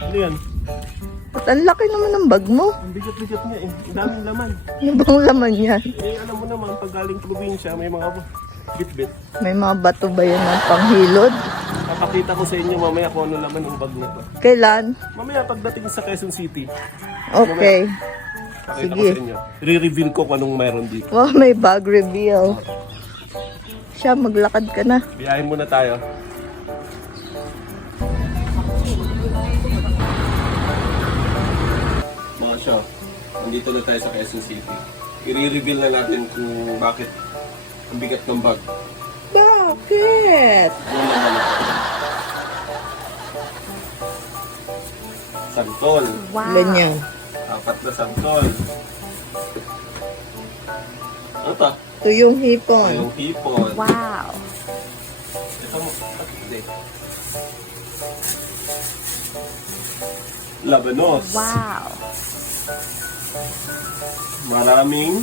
Ano yan? At ang laki naman ng bag mo. Ang bigat-bigat niya eh. Ang daming laman. Ano bang laman yan? Eh, alam mo naman, pag galing probinsya, may mga bit-bit. May mga bato ba yan ng panghilod? Papakita ko sa inyo mamaya kung ano laman ng bag na to. Kailan? Mamaya pagdating sa Quezon City, Okay. pakita ko Sige. sa inyo. Re-reveal ko kung anong mayroon dito. Wow, may bag reveal. Siya, maglakad ka na. Biyahin muna tayo. Mga siya, nandito na tayo sa Quezon City. I-reveal na natin kung bakit ang bigat ng bag. Bakit? Ano naman ito? Santol. Ilan yan? 4 na santol. Ano to? Ito yung hipon. Yung hipon. Wow. Ito mo. Hindi. Labanos. Wow. Maraming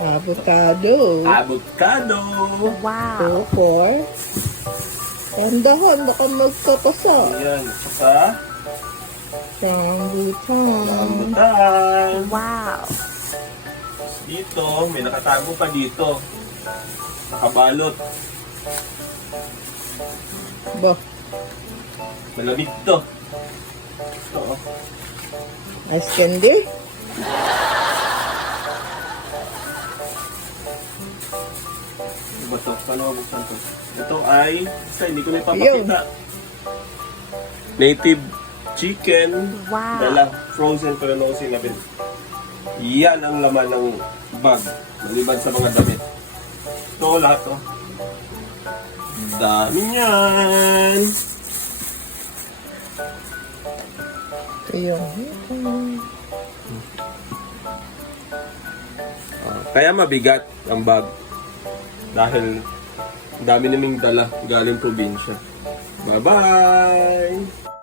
Avocado. avocado. Wow. Four. Tandahan, baka magkapasa. Ayan. Saka Rambutan. rambutan. Wow. Dito, may nakatago pa dito. Nakabalot. Ba, Malamig to. Ito, oh. ice candy? Ano ba to? Paano mabuksan to? Ito ay, isa, hindi ko na ipapakita. Native chicken. Wow. Dala, frozen pero no sinabi. Yan ang laman ng bag. Maliban sa mga damit. Ito lahat to. Dami niyan. Ito yung hipon. Kaya mabigat ang bag. Dahil ang dami naming dala galing probinsya. Bye-bye!